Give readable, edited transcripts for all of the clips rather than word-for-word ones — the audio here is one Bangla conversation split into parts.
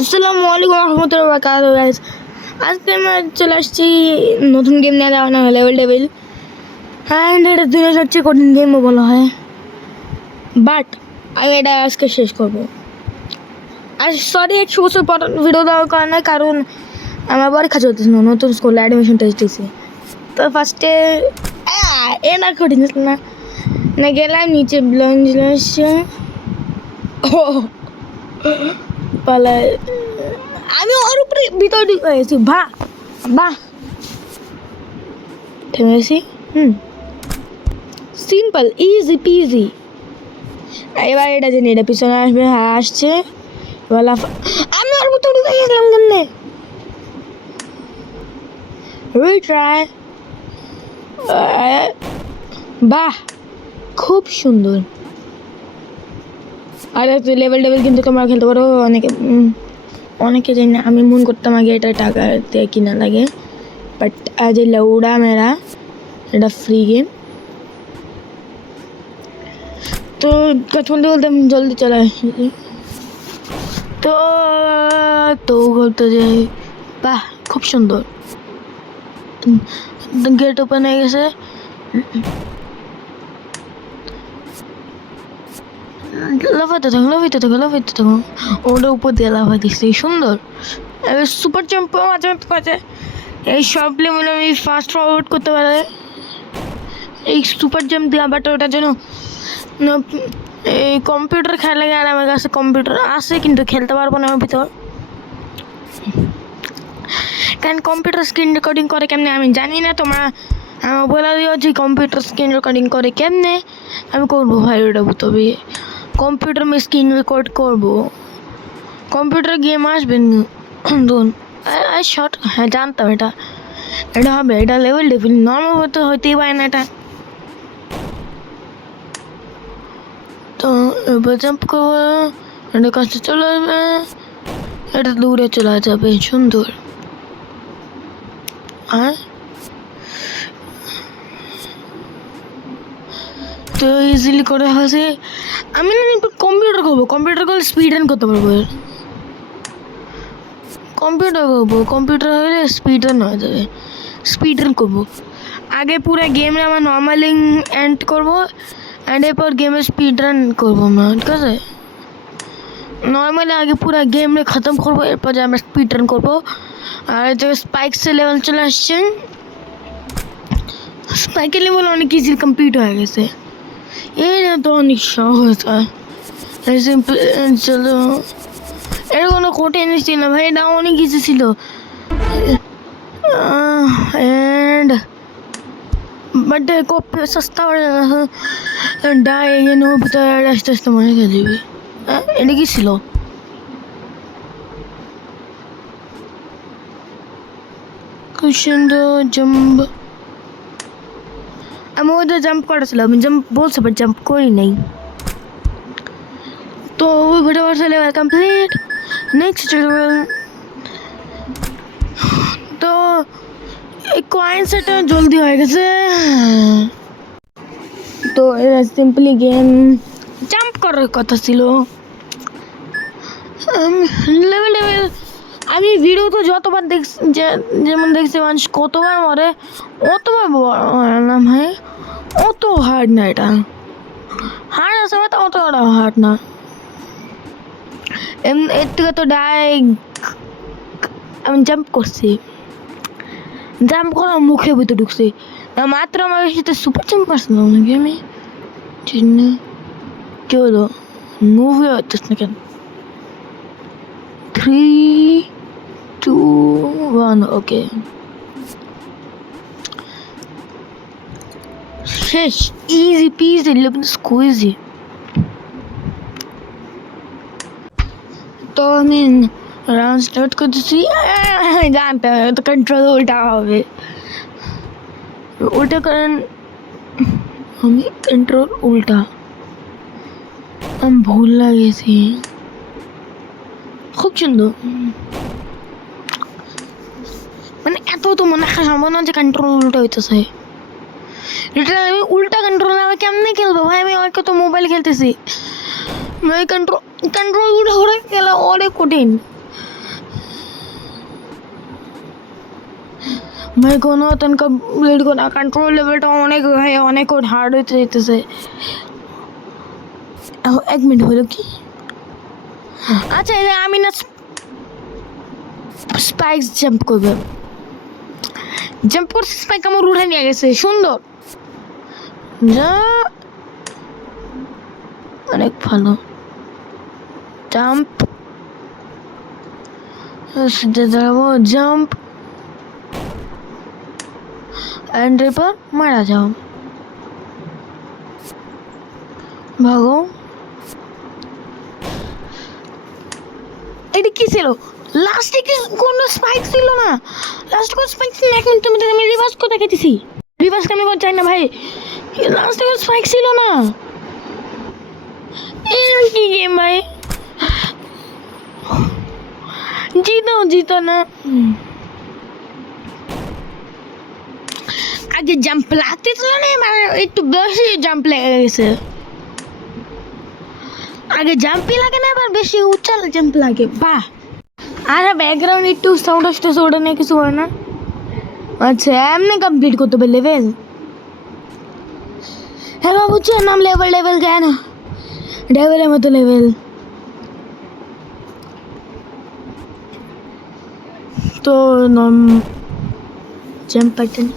আসসালামু আলাইকুম রহমতুল্লাহি ওয়া বারাকাতুহু গাইস। আজকে আমরা চলে আসছি নতুন গেম নিয়ে, দেওয়া না লেভেল টেবিল। অ্যান্ড এটা দুনিয়ার সবচেয়ে কঠিন গেমও বলা হয়, বাট আমি এটা আজকে শেষ করবো। আর সরি 100 বছর পর ভিডিও দেওয়ার কারণে, কারণ আমার পরীক্ষা চলতেছে না, নতুন স্কুলে অ্যাডমিশন টেস্ট দিয়েছি। তো ফার্স্টে এ না কঠিন না না গেলাম নিচে ব্লাউজ পালায়, আমি ওর উপরে ভিতর ঢুকে গেছি। বাহ থেমেছি। Simple, easy PG. এবার এটা জানি এটা পিছনে আসবে। হ্যাঁ আসছে। এবার আমি ওর ভিতর ঢুকে গেছিলাম কেমনে? রিট্রাই। বাহ খুব সুন্দর। আর লেভেল টেবিল কিন্তু তোমরা খেলতে পারো। অনেকে জানি না, আমি মন করতাম আগে এটা টাকা দিয়ে কিনা লাগে, বাট আজ লৌড়া মেরা এটা ফ্রি গেম। তো কথা বলতে বলতে আমি জলদি চলে আসি। তো বলতে যাই, বাহ খুব সুন্দর। গেট ওপেন হয়ে গেছে। লাফাইতে থাকো। ওটার উপর দিয়ে লাফাই দিচ্ছি, সুন্দর। সুপার জাম্প মাঝে মাঝে এই সব লেভেল আমি ফাস্ট ফরওয়ার্ড করতে পারে। এই সুপার জাম্প দেওয়া, বাট ওটার জন্য এই কম্পিউটার খেলা লাগে। আর আমার কাছে কম্পিউটার আছে কিন্তু খেলতে পারবো না আমার ভিতর, কারণ কম্পিউটার স্ক্রিন রেকর্ডিং করে কেমনে আমি জানি না। তোমরা আমার বলে দিও যে কম্পিউটার স্ক্রিন রেকর্ডিং করে কেমনে, আমি করবো ভাই। ওটা তবে কম্পিউটার में স্ক্রিন রেকর্ড করবো। কম্পিউটার গেম আসবে শর্ট, হ্যাঁ জানতাম এটা হবে। এটা লেভেল টেবিল, নর্মাল হতে হইতেই পারে না এটা। তো এবার জাম্প করবো, এটা কাছে চলে আসবে, এটা দূরে চলে যাবে, সুন্দর। আর তো ইজিলি করে হয়েছে। আমি না কম্পিউটার করবো, কম্পিউটার করলে স্পিড রান করতে পারবো। কম্পিউটার হলে স্পিড রান হয়ে যাবে। স্পিড রান করবো আগে, পুরো গেমে আমার নর্মাল এন্ড করবো, অ্যান্ড এরপর গেমে স্পিড রান করবো আমরা, ঠিক আছে? নর্মালি আগে পুরো গেমে খতম করবো, এরপর আমরা স্পিড রান করবো। আর যে স্পাইক্সের লেভেল চলে আসছে, স্পাইকের লেভেল অনেক ইজি কমপ্লিট হয়ে গেছে। এটা তো অনেক সহজ। চলো, এটা কোনো কঠিন ছিল না ভাই, এটা অনেক ইজি ছিল। এন্ড বাট কপি সস্তা পড়ে ডাই ভিতরে আস্তে আস্তে মনে খেয়ে দিবি। এটা কি ছিল? খুব সুন্দর জাম্প। আমি ওদের জাম্প করেছিলাম, আমি জাম্প বলছি বাট জাম্প করি নাই। তো ওই video level complete. Next level. তো এই কয়েন সেটা জলদি হয়ে গেছে। তো এটা সিম্পলি গেম জাম্প করার কথা ছিল। লেভেল লেভেল আমি ভিডিও তো যতবার দেখছি, যেমন দেখছি মানুষ কতবার মরে, অতবার না ভাই, অত হার্ড না এটা। হার্ড আছে তো অতটা হার্ড না। এর থেকে তো আমি জাম্প করছি, জাম্প করা মুখে ভিতরে ঢুকছি মাত্র। আমার সাথে সুপার জাম্প পারছিলাম নাকি আমি চিনি। কি হলো? মুভি হচ্ছে না কেন? 3, 2, 1 ওকে, শেষ। Easy PG lemon squeegee. তো আমি রাউন্ড স্টার্ট করতেছি। জানতাম তো কন্ট্রোল উল্টা হবে, ওটা কারণ আমি কন্ট্রোল উল্টা আমি ভুল লাগিয়েছি। খুব সুন্দর, মানে এত তো মনে রাখা সম্ভব না যে কন্ট্রোল উল্টা হইতেছে। এটা আমি উল্টা কন্ট্রোল আমি কেমনে খেলবো ভাই? আমি আমার তো মোবাইল খেলতেছি, কন্ট্রোল উল্টা করে গেলে অনেক কঠিন। मैं কোনো তখন কমপ্লিট করা কন্ট্রোল লেভেলটা অনেক অনেক হার্ড হতে যেতেছে। এক মিনিট হলো কি? আচ্ছা আমি না স্পাইক্স জাম্প করবে, জাম্প করছে স্পাইক আমার উঠে নিয়ে গেছে, সুন্দর, যা অনেক ভালো। জাম্প দাঁড়াবো, জাম্প অ্যান্ড এরপর মারা যাও, ভাগো। এটা কি ছিল? লাস্টে কি কোনো স্পাইক ছিল না? লাস্টে কোনো স্পাইক ছিল না? এখন তুমি আমি রিভার্স করে খেতেছি, রিভার্স আমি করতে চাই না ভাই, লাস্টে কোনো স্পাইক ছিল না। এর কি গেম ভাই, জিতো না। আগে জাম্প লাগতেছিল না, এবার একটু বেশি জাম্প লেগে গেছে। আগে জাম্পই লাগে না, এবার বেশি উচ্চাল জাম্প লাগে। বাহ! আর ব্যাকগ্রাউন্ড একটু সাউন্ড আসতেছে, ওটা নিয়ে কিছু হয় না। আচ্ছা এমনি কমপ্লিট করতে হবে লেভেল। হ্যাঁ বাবু নাম লেভেল কেন লেভেলের মতো লেভেল তো জাম্প প্যাটার্ন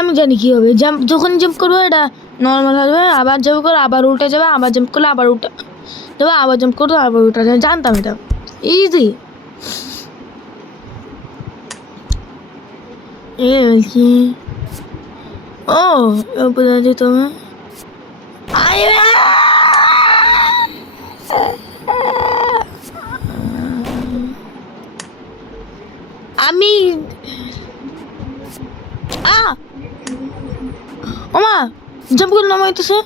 আমি জানি কি হবে। জাম্প যখন জাম্প করবো এটা নর্মাল হবে, আবার জাম্প করো আবার উল্টে যাবে, আবার জাম্প করলে আবার উল্টে যাবে, আবার জাম্প করো আবার উল্টে যাবে। জানতাম এটা ইজি। এ বলছি ও বোঝা যেত আমি ওমা জাম্প করে নামাইতেছে,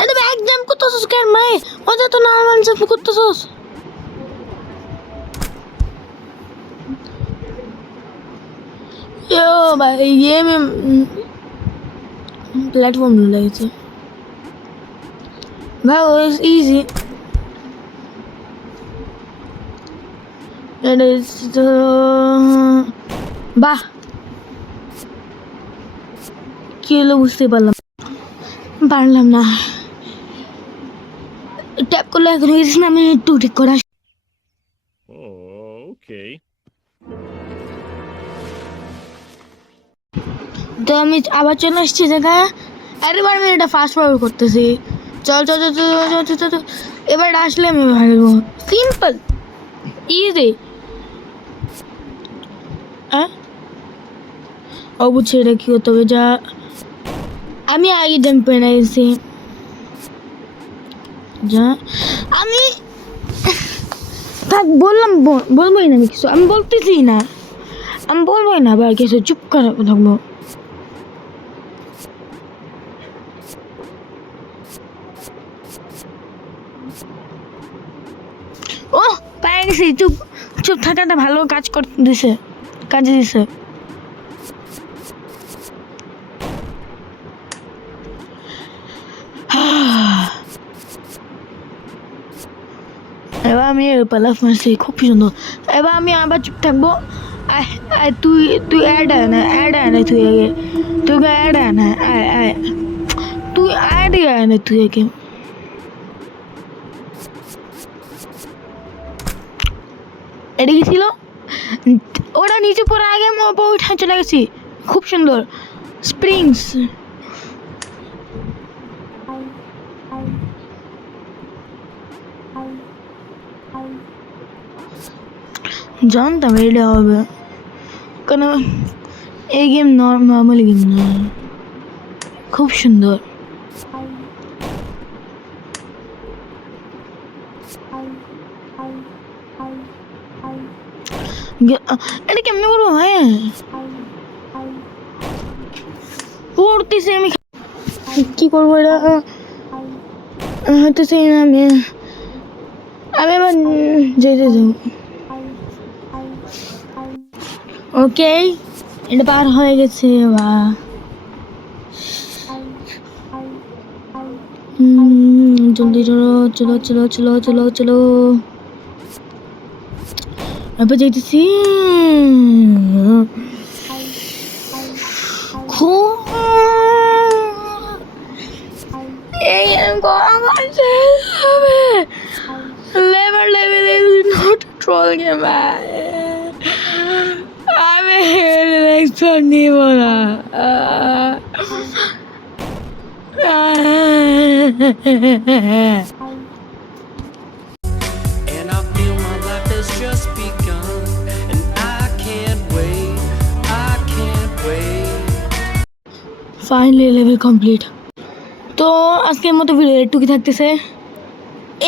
এটা এক জাম্প করতেছিস কেন ভাই? ওটা তো নর্মাল জাম্প করতেছিস। यो भाई ये में प्लेटफॉर्म नहीं लगे थे भाई, it's easy, it is the বাহ কি হলো বুঝতে পারলাম না, ট্যাপ করলে এখন গেছিস না, আমি একটু ঠিক করা। ওকে তো আমি আবার চলে আসছি জায়গায়, আরেবার আমি এটা ফাস্ট ফরওয়ার্ড করতেছি। চল চল চল চল চল চল, এবার আসলে আমি ভাববো সিম্পল ইজি। হ্যাঁ ও বুঝছে এটা কী করতে হবে, যা আমি আগে জাম্প করে গেছি, যা আমি থাক বললাম, বলবোই না আমি কিছু, আমি বলতেছি না, আমি বলবোই না আবার কিছু, চুপ করে থাকবো। ও পেয়ে গেছি, চুপ চুপ থাকাটা ভালো কাজ করতে দিছে, কাজে দিছে। এবার আমি পালাফ মারছি, খুব সুন্দর। এবার আমি আবার চুপ থাকবো, তুই অ্যাড আয় না, তুই আগে তুই অ্যাড আয় না, তুই অ্যাডই আয় না, তুই আগে। এটা কি ছিল? ওটা নিচে পড়ে আগে আমি উঠে চলে গেছি, খুব সুন্দর স্প্রিংস। জানতাম এটা হবে, কারণ এই গেম নর্মাল গেম না, খুব সুন্দর। এটা কেমনে করবো? হ্যাঁ পড়তেছি আমি, কি করবো এটা হইতেছি না, আমি আবার যেতে যাবো। ওকে এটা পার হয়ে গেছে, বা জলদি চলো চলো চলো চলো চলো চলো। এবার যাইতেছি এই লেভেল নট ট্রোল গেম আমি নেক্সট নিব না And I feel my life has just begun, and I can't wait, I can't wait. Finally level complete. তো আজকের মতো ভিডিও একটুকি থাকতেছে,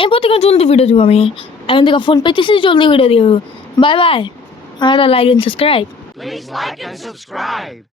এরপর থেকে জলদি ভিডিও দিব। আমি এখন থেকে ফোন পাইতেছি, জলদি ভিডিও দিব। বাই বাই, আর like and subscribe. Please like and subscribe.